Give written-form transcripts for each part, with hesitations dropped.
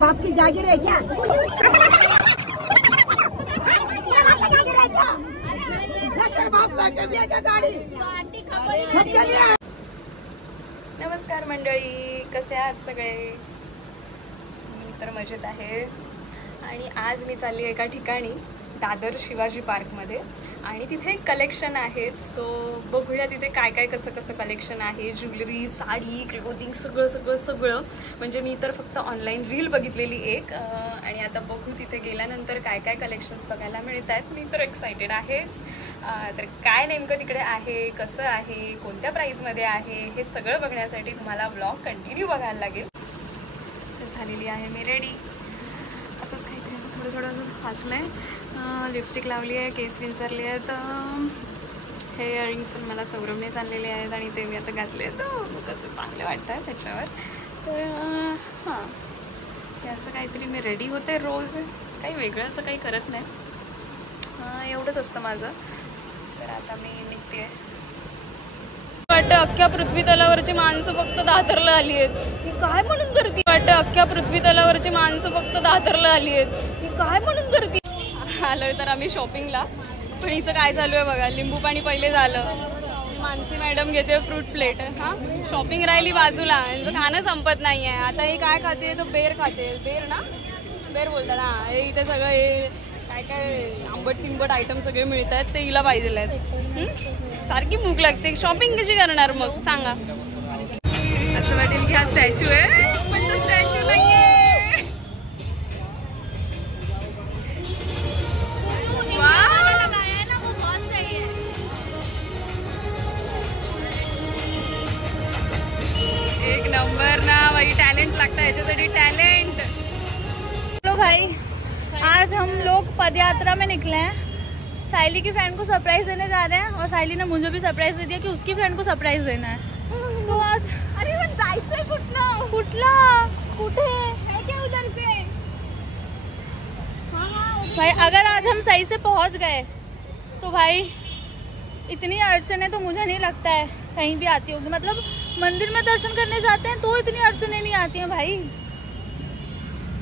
बाप की जागीर है क्या? नमस्कार मंडळी, कसे आहात सगळे? मी तर मजेत आहे. आणि आज मी चालली एका ठिकाणी, दादर शिवाजी पार्कमध्ये, आणि तिथे एक कलेक्शन आहे. सो बघूया तिथे काय काय कसं कसं कलेक्शन आहे. ज्वेलरी, साडी, क्लोथिंग, सगळं सगळं सगळं. म्हणजे मी तर फक्त ऑनलाईन रील बघितलेली एक, आणि आता बघू तिथे गेल्यानंतर काय काय कलेक्शन्स बघायला मिळत आहेत. मी तर एक्सायटेड आहेच. तर काय नेमकं तिकडे आहे, कसं आहे, कोणत्या प्राईसमध्ये आहे, हे सगळं बघण्यासाठी तुम्हाला ब्लॉग कंटिन्यू बघायला लागेल. तर झालेली आहे मी रेडी. असंच काहीतरी थोडं थोडं असं फासलं आहे. लिपस्टिक लावली आहे, केस विंचरली आहेत. हे इयरिंग्स पण मला सौरभनेच आणलेले आहेत आणि ते मी आता घातले आहेत. कसं चांगले वाटतं आहे त्याच्यावर. तर हां, हे असं काहीतरी मी रेडी होते रोज. काही वेगळं असं काही करत नाही, एवढंच असतं माझं. तर आता मी निघते. वाटतं अख्ख्या पृथ्वी तलावरची माणसं फक्त दादरला आली आहेत. काय म्हणून करते? वाटतं अख्ख्या पृथ्वी तलावरची माणसं फक्त दादरला आली आहेत. काय म्हणून करते? आलोय तर आम्ही शॉपिंगला. पण हिचं काय चालू आहे बघा. लिंबू पाणी पहिले झालं, मानसी मॅडम घेते फ्रूट प्लेट. हां, शॉपिंग राहिली बाजूला. यांचं खाणं संपत नाही आहे. आता ही काय खाते? तर बेर खाते. बेर ना, बेर बोलतात. हां, हे इथे सगळं हे काय काय आंबट तिंबट आयटम सगळे मिळत आहेत, ते हिला पाहिजे आहेत. सारखी भूक लागते. शॉपिंग कशी करणार मग सांगा? असं वाटेल की हा स्टॅच्यू आहे, पण तो स्टॅच्यू नाहीये. एक नंबर ना भाई, टैलेंट लगता है याच्यासाठी, टैलेंट. हेलो भाई, आज हम लोग पदयात्रा में निकले हैं. साइली की फ्रेंड को सरप्राइज देने जा रहे हैं और साइली ने मुझे भी सरप्राइज दे दिया कि उसकी फ्रेंड को सरप्राइज देना है. तो आज अरे पण जायचंय कुठलं? कुठे है क्या उधर से? भाई अगर आज हम सही से पहुंच गए तो भाई इतनी अड़चने तो मुझे नहीं लगता है कहीं भी आती होगी. मतलब मंदिर में दर्शन करने जाते हैं तो इतनी अड़चने नहीं आती हैं भाई.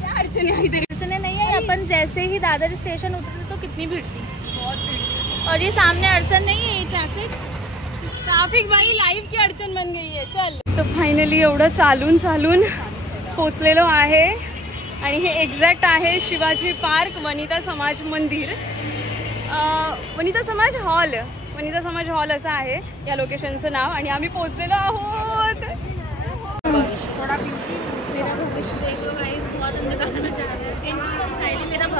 क्या अड़चने आई? अड़चने नहीं है. अपन जैसे ही दादर स्टेशन उतरते तो कितनी भीड़ थी. और ये सामने अड़चन नहीं है, ये ट्रैफिक भाई लाइफ की अडचण बन गई है. चल. तर फायनली एवढं चालून चालून पोचलेलो आहे. आणि हे एक्झॅक्ट आहे शिवाजी पार्क, वनिता समाज मंदिर, वनिता समाज हॉल. वनिता समाज हॉल असं आहे या लोकेशनचं नाव. आणि आम्ही पोचलेलो आहोत.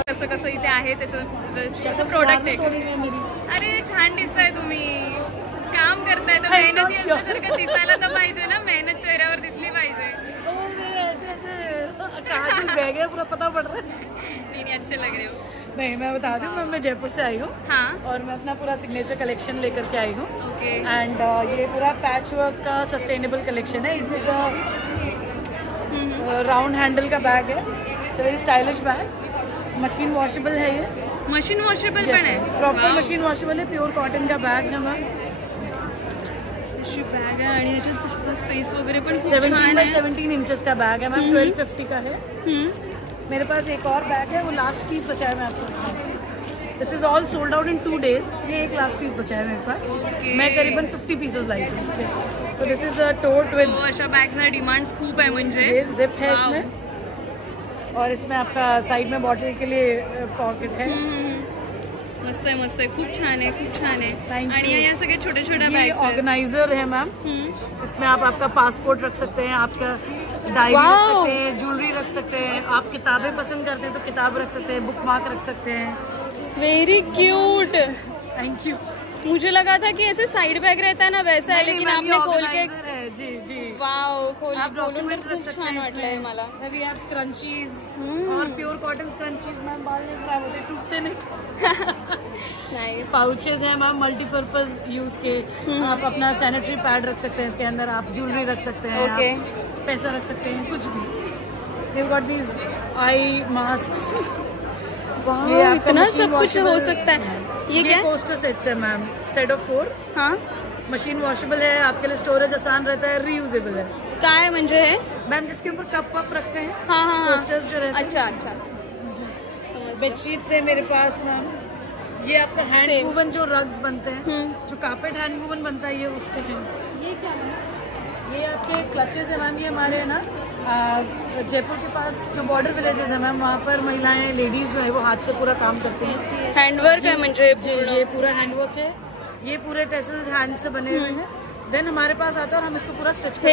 कसं कसं इथे आहे त्याचं प्रोडक्ट आहे. अरे छान दिसताय तुम्ही, काम करताय तर मेहनती असल्यासारखं दिसायला तर पाहिजे ना. मेहनत चेहऱ्यावर दिसली पाहिजे. पूरा पता पड़ रहा है. नहीं, अच्छे लग रहे हो. नहीं, मैं बता दूं, मैं जयपुर से आई हूँ. हाँ, और मैं अपना पूरा सिग्नेचर कलेक्शन लेकर के आई हूँ. ओके. एंड ये पूरा पैच वर्क का सस्टेनेबल कलेक्शन है. इट इज राउंड हैंडल का बैग है. It's very stylish bag. Machine washable है ये. मशीन वॉशेबल पण है. प्रॉपर मशीन वॉशेबल है. प्योर कॉटन का बैग है मैम. अशी बॅग आहे आणि याच्यात स्पेस वगैरे पण 17 by 17 इंचेस का बैग है मैम. 1250 का है. मेरे पास एक और बैग है, वो लास्ट पीस बचा है. मैं आपको this is all sold out in 2 days. ये एक लास्ट पीस बचा है मेरे पास. मैं करीबन 50 पीसेस लाई थी. तो दिस इज अ टोट विद. अशा बॅग्सना डिमांड्स खूप आहे. म्हणजे ये जिप है इसमें, और इसमें आपका साइड में बॉटल के लिए पॉकेट है. मस्त आहे, मस्त आहे. खूप छान आहे, खूप छान आहे. Thank आणि you. या सगळे छोटे छोटे बॅग्स आहेत. ऑर्गेनाइजर है मैम. इसमें आप आपका पासपोर्ट रख सकते हैं, आपका डायरी रख सकते हैं, ज्वेलरी रख सकते हैं. आप किताबें पसंद करते हैं तो किताब रख सकते हैं, बुक मार्क रख सकते हैं. Very cute. Thank you. मुझे लगा था कि ऐसे साइड बैग रहता है ना वैसा है, लेकिन आपने खोल के. जी जी. वाव, खोलून तर खूप छान वाटलंय मला. वी हैव स्क्रंचीज और प्योर कॉटन स्क्रंचीज मैम. बाल नहीं खराब होते, टूटते नहीं. नाइस. पाउचेज हैं मैम मल्टीपर्पज यूज के. आप अपना सैनिटरी पैड रख सकते हैं इसके अंदर. आप ज्वेलरी रख सकते हैं. ओके. पैसा रख सकते हैं, कुछ भी. We got these eye mask. वाह, इतना सब कुछ हो सकता है. ये क्या? पोस्टर सेट्स है मैम. Set of 4. हाँ, मशीन वॉशेबल है. आपके लिए स्टोरेज आसान रहता है. रीयूजेबल है. काय म्हणजे हे मैम जिसके ऊपर कप वप रखते हैं, हाँ हाँ हाँ, पोस्टर्स जो रहते हैं। अच्छा अच्छा, बेडशीट्स है मेरे पास मैम। ये आपका हैंड वूवन जो रग्स बनते हैं, जो कार्पेट हैंड वूवन बनता है, ये उसके हैं। ये क्या है? ये आपके क्लचेस है मैम। ये हमारे है ना जयपुर के पास जो बॉर्डर विलेजेस है मैम, वहाँ पर महिलाएं लेडीज जो है वो हाथ से पूरा काम करते हैं। हैंडवर्क है म्हणजे ये पूरा हैंडवर्क है। ये पूरे टेसल्स हैंड से बने हुए हैं। देन हमारे पास आता है और हम इसको पूरा स्टिच करते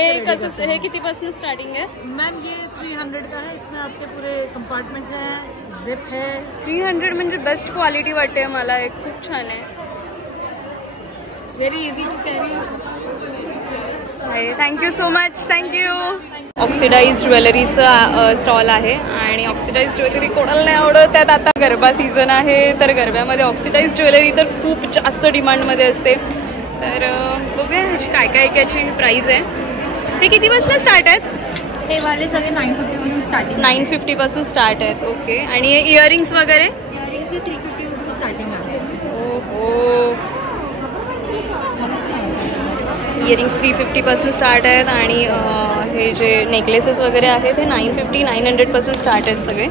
हैं। हे कितीपासून स्टार्टिंग आहे मैम? ये 300 का है। इसमें आपके पूरे कंपार्टमेंट्स हैं, जिप है। 300 म्हणजे बेस्ट क्वालिटी वाटते मला, एक खूप छान आहे। Very easy to carry. Thank you so much, thank you. Oxidize ज्वेलरीचं स्टॉल आहे आणि ऑक्सिडाइज ज्वेलरी कोणाला नाही आवडत, त्यात आता गरबा सीझन आहे तर गरब्यामध्ये ऑक्सिडाइज ज्वेलरी तर खूप जास्त डिमांडमध्ये असते। तर बघूया ह्याची काय काय याची प्राइस आहे। ते कितीपासून स्टार्ट आहेत? हे वाले सगळे 950 पासून स्टार्टिंग, 950 पासून स्टार्ट आहेत। ओके, आणि इयरिंग्स वगैरे? इयरिंग्स 350 पासून स्टार्टिंग आहे। हो, इयरिंग्स 350 पासून स्टार्ट आहेत आणि हे जे नेकलेसेस वगैरे आहेत हे 950-900 पासून स्टार्ट आहेत सगळे।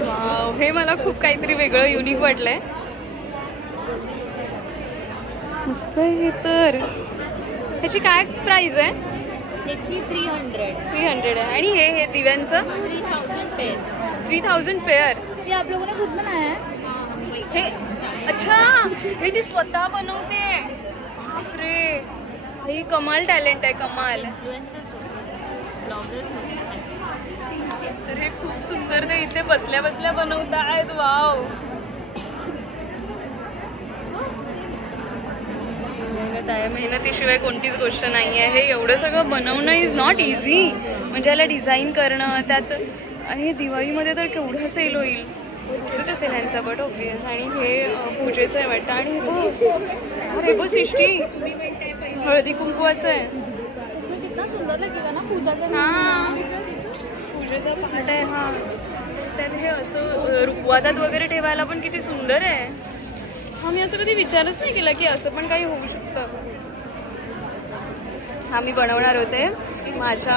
वाव, हे मला खूप काहीतरी वेगळं युनिक वाटलंय, मस्त आहे। तर ह्याची काय प्राइस आहे? त्याची 300 आहे। आणि हे दिव्यांचं 3000 पेयर। ये आप लोगों ने खुद बनाया है? हे अच्छा, हे जी स्वतः बनवते, बापरे, हे कमाल टॅलेंट आहे, कमाल। तर हे खूप सुंदर ते इथे बसल्या बसल्या बनवतायत। वाव, मेहनत आहे, मेहनतीशिवाय कोणतीच गोष्ट नाही आहे। हे एवढं सगळं बनवणं इज नॉट इझी, म्हणजे याला डिझाईन करणं त्यात, आणि दिवाळीमध्ये तर केवढं सेल होईल, खूप असेल ह्यांचा, बट ओके। आणि हे पूजेचं आहे वाटतं, आणि अरे बो सृष्टी, हळदी कुंकवाचं आहे, कितना सुंदर लगेगा ना पूजा करने। हा, पूजेचा पार्ट आहे हा। त्यात हे असं रुखवातात वगैरे ठेवायला पण किती सुंदर आहे। हा, मी असं कधी विचारच नाही केला की असं पण काही होऊ शकतं। हा मी बनवणार होते माझ्या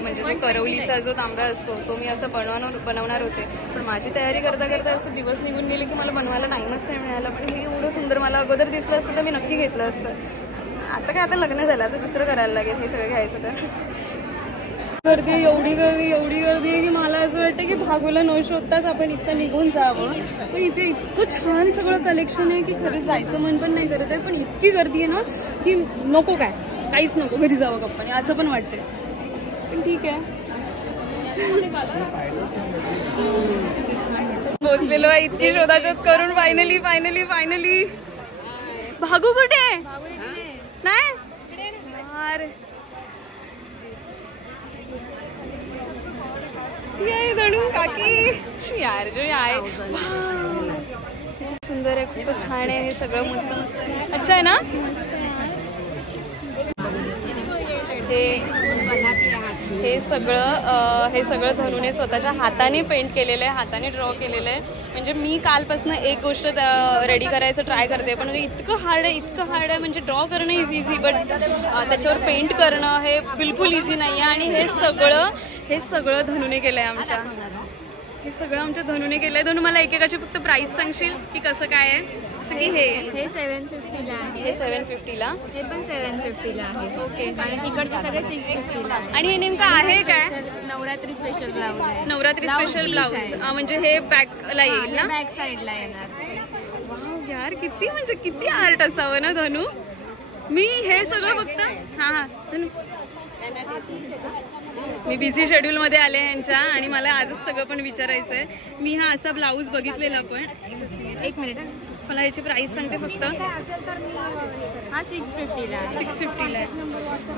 म्हणजे जे करवलीचा जो तांब्या असतो तो मी असं बनवणार होते, पण माझी तयारी करता करता असं दिवस निघून गेले की मला बनवायला टाइमच नाही मिळाला। पण हे एवढं सुंदर मला अगोदर दिसलं असतं तर मी नक्की घेतलं असतं। आता काय, आता लग्न झालं तर दुसरं करायला लागेल हे सगळं घ्यायचं तर। गर्दी, एवढी गर्दी आहे की मला असं वाटतं की भागूला न शोधताच आपण इथं निघून जावं, पण इथे इतकं छान सगळं कलेक्शन आहे की खरं जायचं मन पण नाही करत आहे, पण इतकी गर्दी आहे ना की नको, काय काहीच नको, घरी जावं गप्पाने असं पण वाटतंय, पण ठीक आहे। पोचलेलो आहे, इतकी शोधाशोध करून फायनली भागू कुठे नाही यार, ये धनू काकी यार जो आहे, सुंदर आहे, खूप छान आहे, हे सगळं मस्त मस्त अच्छा आहे ना। हे सगळं धनूने स्वतःच्या हाताने पेंट केलेलं आहे, हाताने ड्रॉ केलेलं आहे। म्हणजे मी कालपासून एक गोष्ट रेडी करायचं ट्राय करते, पण इतकं हार्ड आहे म्हणजे ड्रॉ करणं इज इझी, बट त्याच्यावर पेंट करणं हे बिलकुल इझी नाही आहे। आणि हे सगळं धनूने केलंय आमच्या, हे सगळं आमच्या धनूने केलंय। धनू मला एकेकाची फक्त प्राइस सांगशील की कसं काय आहे? की हे 750 ला आहे, हे 750 ला, हे पण 750 ला आहे। ओके, आणि तिकडचे सगळे 650 ला आहे। आणि हे नेमकं आहे काय? नवरात्री स्पेशल ब्लाउज आहे, नवरात्री स्पेशल ब्लाउज, म्हणजे हे बॅकला येईल ना, बॅक साईडला येणार। वाव यार, किती आर्ट असावं ना धनू। मी हे सगळं फक्त हा धनू, मी बिझी शेड्यूल मध्ये आले यांच्या, आणि मला आजच सगळं पण विचारायचंय। मी हा असा ब्लाऊज बघितलेला, पण एक मिनिट मला याची प्राइस सांगते फक्त। हा 650 ला, 650 ला आहे।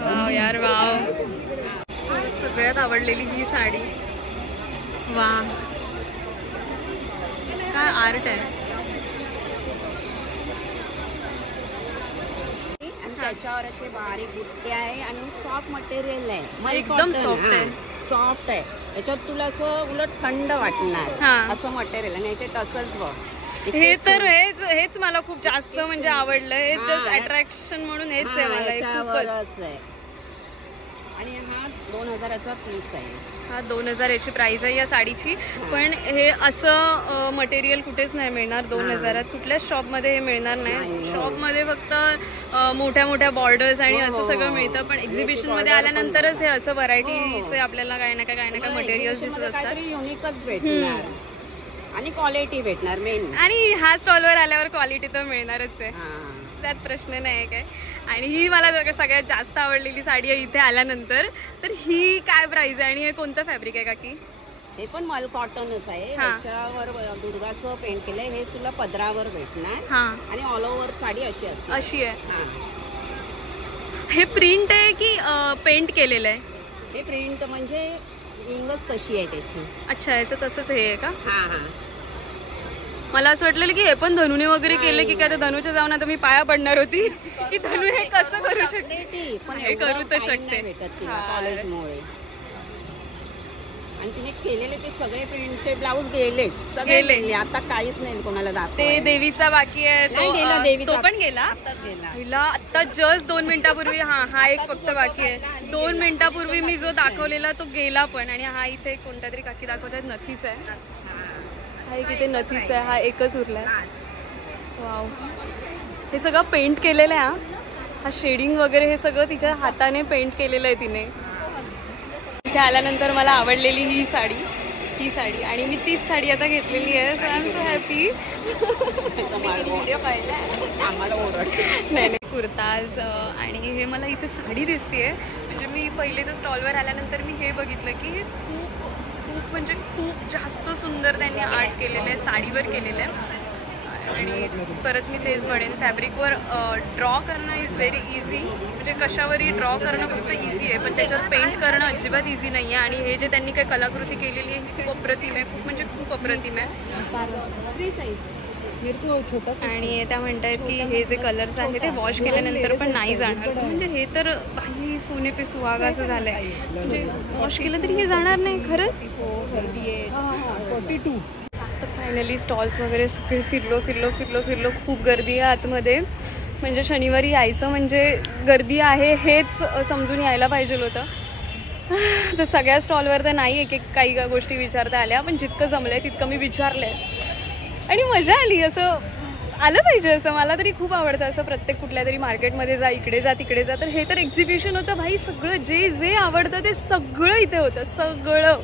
वाव यार वाव, सगळ्यात आवडलेली ही साडी, वा काय आर्ट आहे। त्याच्यावर असे बारीक बुट्टे आहे आणि सॉफ्ट मटेरियल आहे, एकदम सॉफ्ट आहे, सॉफ्ट आहे। याच्यात तुला असं उलट थंड वाटणार असं मटेरियल, आणि याचे टसल्स बघ, हे तर हेच मला खूप जास्त म्हणजे आवडलं, हे जस्ट अट्रॅक्शन म्हणून हेच आहे मला, आणि हा 2000चा पीस आहे. हा 2000 याची प्राइस आहे या साडीची. पण हे असं मटेरियल कुठेच नाही मिळणार 2000त. कुठल्याच शॉपमध्ये हे मिळणार नाही. शॉपमध्ये फक्त मोठ्या मोठ्या बॉर्डर्स आणि असं सगळं मिळतं. पण एक्झिबिशन मध्ये आल्यानंतरच हे असं व्हरायटीचे आपल्याला काय ना काय मटेरियल दिसत असतात. युनिकच भेटणार आणि क्वालिटी भेटणार मेन. आणि ह्या स्टॉलवर आल्यावर क्वालिटी तर मिळणारच आहे, त्यात प्रश्न नाही काय. आणि ही मला सगळ्यात जास्त आवडलेली साडी आहे इथे आल्यानंतर. तर ही काय प्राइस आहे आणि हे कोणतं फॅब्रिक आहे काकी? हे पण मल कॉटनच आहे. त्याच्यावर दुर्गाचं पेंट केलंय. हे तुला पदरावर भेटणार आणि ऑल ओव्हर साडी अशी आहे. हे प्रिंट आहे की पेंट केलेलं आहे? हे प्रिंट म्हणजे इंगच कशी आहे त्याची. अच्छा, याचं तसंच हे आहे का? हा. मला असं वाटलेलं की हे पण धनुने वगैरे केलं की काय. तर धनुच्या जाऊन आता मी पाया पडणार होती की धनु हे कसं करू शकते. पण हे करू तर शकते कॉलेजमुळे. आणि तिने केलेले ते सगळे प्रिंटचे ब्लाऊज गेले सगळे. आता काहीच नाही कोणाला दाखव. ते देवीचा बाकी आहे तो पण गेला. हिला आता जस्ट 2 मिनिटापूर्वी. हा एक फक्त बाकी आहे. 2 मिनिटापूर्वी मी जो दाखवलेला तो गेला पण. आणि हा इथे कोणत्या तरी काकी दाखवतात नथीच आहे. हा एक इथे नथीच आहे. हा एकच उरलाय. वाव, हे सगळं पेंट केलेलं आहे. हा शेडिंग वगैरे हे सगळं तिच्या हाताने पेंट केलेलं आहे तिने. इथे आल्यानंतर मला आवडलेली ही साडी आणि मी तीच साडी आता घेतलेली आहे. So I am so happy. Video पाहिला नाही कुर्ताज. आणि हे मला इथे साडी दिसतेय. म्हणजे मी पहिले तर स्टॉलवर आल्यानंतर मी हे बघितलं की खूप म्हणजे खूप जास्त सुंदर त्यांनी आर्ट केलेलं आहे, साडीवर केलेलं आहे. आणि परत मी तेच म्हणेन, फॅब्रिकवर ड्रॉ करणं इज व्हेरी इझी. म्हणजे कशावरही ड्रॉ करणं फक्त इझी आहे, पण त्याच्यावर पेंट करणं अजिबात इझी नाही आहे. आणि हे जे त्यांनी काही कलाकृती केलेली आहे ही खूप अप्रतिम आहे. खूप म्हणजे खूप अप्रतिम आहे. आणि त्या म्हणतायत की हे जे कलर्स आहे ते वॉश केल्यानंतर पण नाही जाणार. म्हणजे हे तर बाई सोने पे सुहागा असं झालंय. म्हणजे वॉश केलं तरी हे जाणार नाही खरंच. 42. तर फायनली स्टॉल्स वगैरे सगळे फिरलो. खूप गर्दी आहे आतमध्ये. म्हणजे शनिवारी यायचं म्हणजे गर्दी आहे हेच समजून यायला पाहिजे होतं. तर सगळ्या स्टॉलवर तर नाही एक काही गोष्टी विचारता आल्या, पण जितकं जमलंय तितकं मी विचारलंय. आणि मजा आली. असं आलं पाहिजे असं. मला तरी खूप आवडतं असं प्रत्येक कुठल्या तरी मार्केटमध्ये जा, इकडे जा तिकडे जा. तर हे तर एक्झिबिशन होतं भाई. सगळं जे आवडतं ते सगळं इथे होतं, सगळं.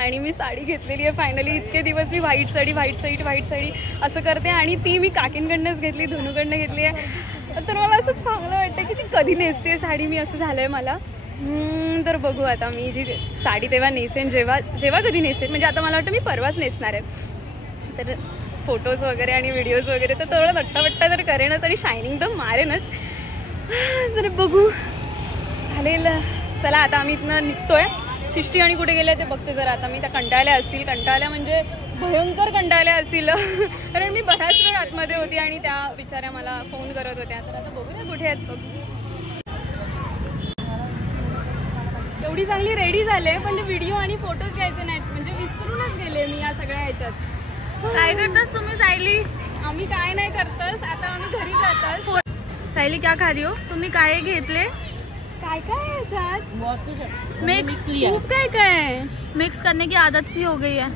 आणि मी साडी घेतलेली आहे फायनली. इतके दिवस मी व्हाईट साडी असं करते आणि ती मी काकींकडनंच घेतली, धनुकडनं घेतली आहे. तर मला असं चांगलं वाटतं की ती कधी नेसते साडी मी, असं झालंय मला. तर बघू आता मी जी साडी तेव्हा नेसेन, जेव्हा कधी नेसेन. म्हणजे आता मला वाटतं मी परवाच नेसणार आहे. तर फोटोज वगैरे आणि व्हिडिओज वगैरे तर थोडं वट्टा तर करेनच आणि शायनिंग तर मारेनच. तर बघू चालेल. चला आता आम्ही इथनं निघतोय. सिष्टी आणि कुठे गेल्या ते बघते जरा. आता मी त्या कंटाळल्या म्हणजे भयंकर कंटाळल्या असतील. कारण मी बऱ्याच वेळ आतमध्ये होती आणि त्या बिचाऱ्या मला फोन करत होत्या. तर आता बघूया कुठे आहेत. बघू एवढी चांगली रेडी झाले पण ते व्हिडिओ आणि फोटोज घ्यायचे नाहीत. म्हणजे विसरूनच गेले मी या सगळ्या ह्याच्यात. काय करतास तुम्ही सायली? आम्ही काय नाही करतस. आता आम्ही घरी जातोस. सायली क्या खा रही हो? तुम्ही काय घेतले? काय काय ह्याच्यात मिक्स. खूप काय काय मिक्स करने की आदत सी हो गई है.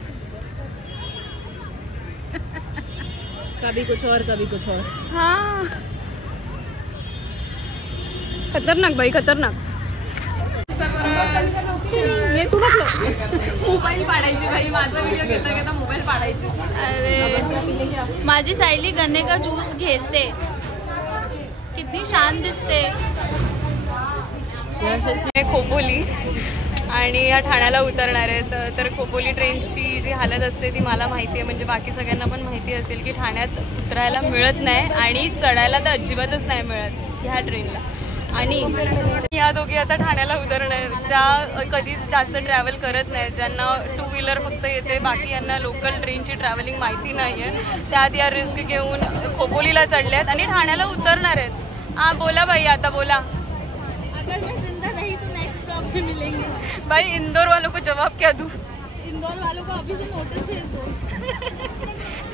कभी कुछ और कभी कुछ और. हाँ खतरनाक बाई खतरनाक. मोबाईल पाडायची बाई. माझा व्हिडिओ घेता मोबाईल पाडायची. अरे माझी सायली गन्ने का ज्यूस घेते. कितनी शान दिसते. खोपोली आणि या ठाण्याला उतरणार आहेत. तर खोपोली ट्रेनची जी हालत असते ती मला माहिती आहे. म्हणजे बाकी सगळ्यांना पण माहिती असेल की ठाण्यात उतरायला मिळत नाही आणि चढायला तर अजिबातच नाही मिळत ह्या ट्रेनला. आणि या दोघी आता ठाण्याला उतरणार, ज्या कधीच जास्त ट्रॅव्हल करत नाही, ज्यांना 2 व्हीलर फक्त येते, बाकी यांना लोकल ट्रेनची ट्रॅव्हलिंग माहिती नाही आहे. त्यात या रिस्क घेऊन खोपोलीला चढल्यात आणि ठाण्याला उतरणार आहेत. हा बोला भाई, आता बोला. अगर मैं जिंदा नहीं तो नेक्स्ट ब्लॉग में मिलेंगे. भाई इंदौर वालों को जवाब क्या दूं? इंदौर वालों को अभी से नोटिस भेज दो.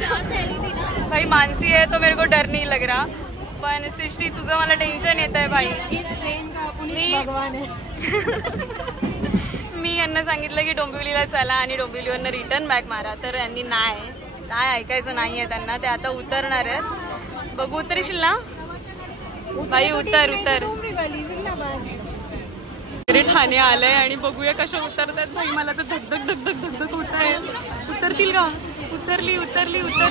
चार थैली थी ना भाई. मानसी है तो मेरे को डर नहीं लग रहा, पण सृष्टी तुझं मला टेन्शन येत आहे भाई. भगवान आहे. मी यांना सांगितलं की डोंबिवलीला चला आणि डोंबिवलीवरनं रिटर्न बॅक मारा, तर यांनी काय ऐकायचं नाहीये त्यांना. ते आता उतरणार आहेत. बघू, उतरशील ना बाई? उतर. ठाणे आलंय आणि बघूया कशा उतरतात. भाई मला तर धगधग होत आहे. उतरतील का? उतरली का?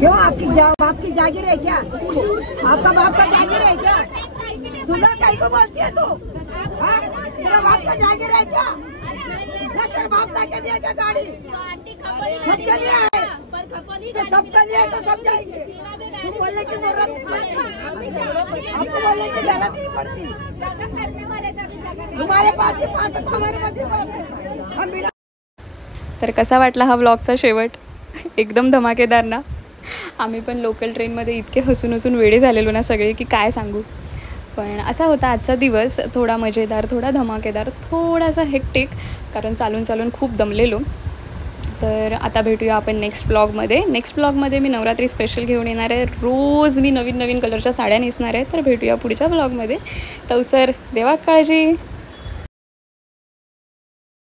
क्यों आपकी जागीर है क्या? आपका बाप का जागीर है क्या? सुना कहीं को बोलती है तू? तेरा बाप का जागीर है क्या? तेरा बाप लाके दिया क्या गाड़ी? सबके लिए है, तो सबके लिए तो सब जाएंगे. तुम बोलने की जरूरत नहीं पड़ती, आपको बोलने की जरूरत नहीं पड़ती. तुम्हारे पास के पास है तो हमारे पास के पास है. हम बिना. तर कसा वाटला हा व्लॉगचा शेवट? एकदम धमाकेदार ना. आम्ही पण लोकल ट्रेनमध्ये इतके हसून वेडे झालेलो ना सगळे की काय सांगू. पण असा होता आजचा दिवस. थोडा मजेदार, थोडा धमाकेदार, थोडासा हेक्टिक, कारण चालून खूप दमलेलो. तर आता भेटूया आपण नेक्स्ट ब्लॉगमध्ये. मी नवरात्री स्पेशल घेऊन येणार आहे. रोज मी नवीन कलरच्या साड्या नेसणार आहे. तर भेटूया पुढच्या ब्लॉगमध्ये. तवसर देवा काळजी.